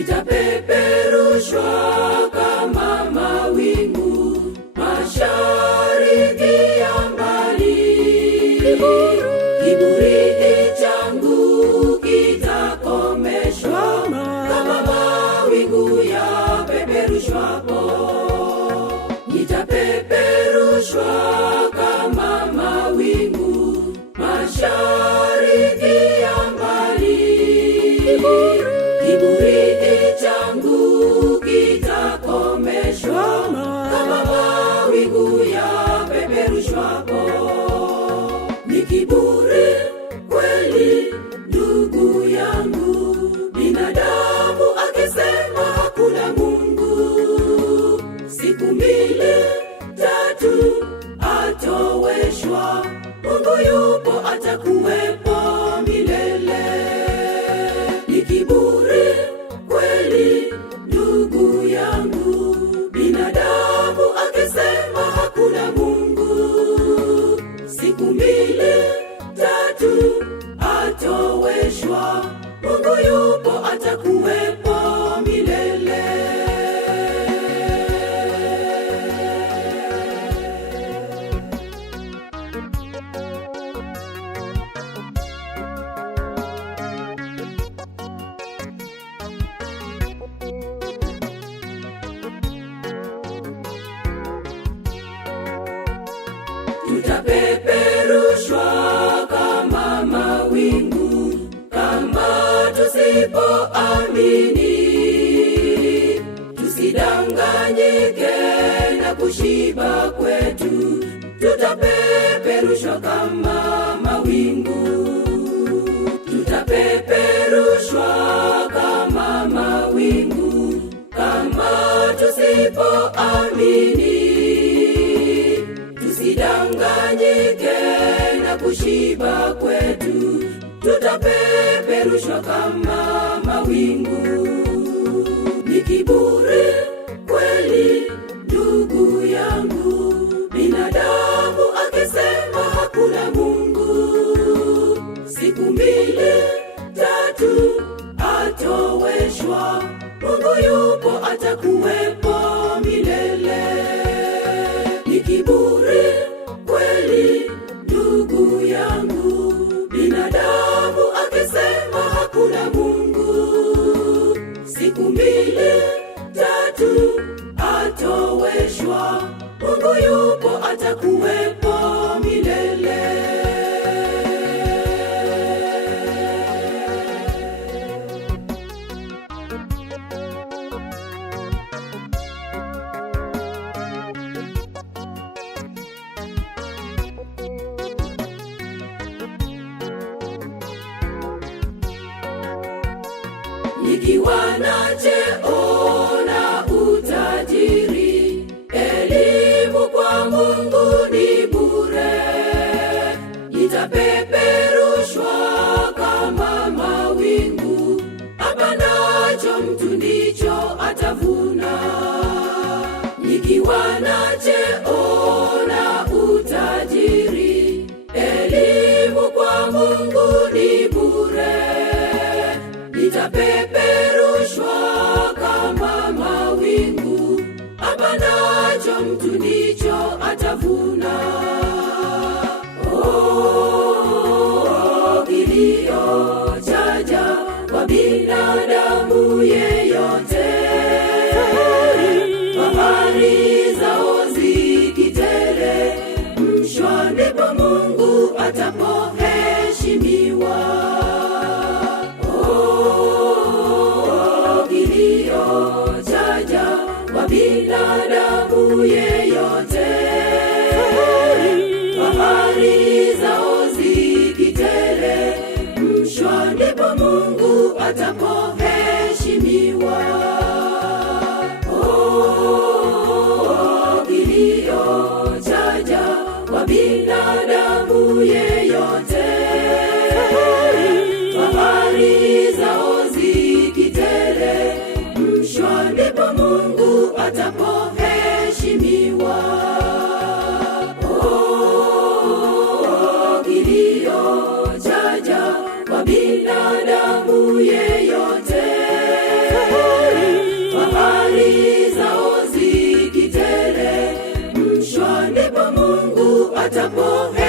itapeperushwa kama mawingu mashariki ya mbali. Kiburi changu kitakomeshwa kama mawingu yapeperushwapo. Itapeperushwa kama mawingu mashariki ya mbali. Kiburi changu kitakomeshwa kama mawingu yapeperushwapo. Ni kiburi kweli ndugu yangu, binadamu akisema hakuna Mungu, siku 2 3 atoweshwa. Mungu yupo, atakuwepo milele. Ni kiburi kweli ndugu yangu, binadamu akisema hakuna Mungu, siku 2 3 atoweshwa. Mungu yupo, atakuwepo milele. Tutapeperushwa kama mawingu kama tusipoamini. Tusidanganyike na kushiba kwetu, tutapeperushwa kama mawingu. Tutapeperushwa kama mawingu kama tusipoamini. Tusidanganyike na kushiba kwetu, tutapeperushwa kama mawingu. Ni kiburi kweli ndugu yangu, binadamu akisema hakuna Mungu, siku 2 3 atoweshwa. Mungu yupo, atakuwepo milele. Ni kiburi kweli ndugu yangu, binadamu akisema hakuna Mungu, siku 2 3 atoweshwa. Mungu yupo, atakuwepo milele. Nikiwa na cheo na utajiri, elimu kwa Mungu ni bure. Itapeperushwa kama mawingu, apandacho mtu ndicho atavuna. Nikiwa na cheo na utajiri, elimu kwa Mungu ni bure. Itapeperushwa kama mawingu, apandacho mtu ndicho atavuna. Kilio chaja kwa binadamu yeyote, fahari zao zikiteremshwa, ndipo Mungu atapoheshimiwa. Kilio chaja kwa binadamu yeyote, fahari zao zikiteremshwa, upatapo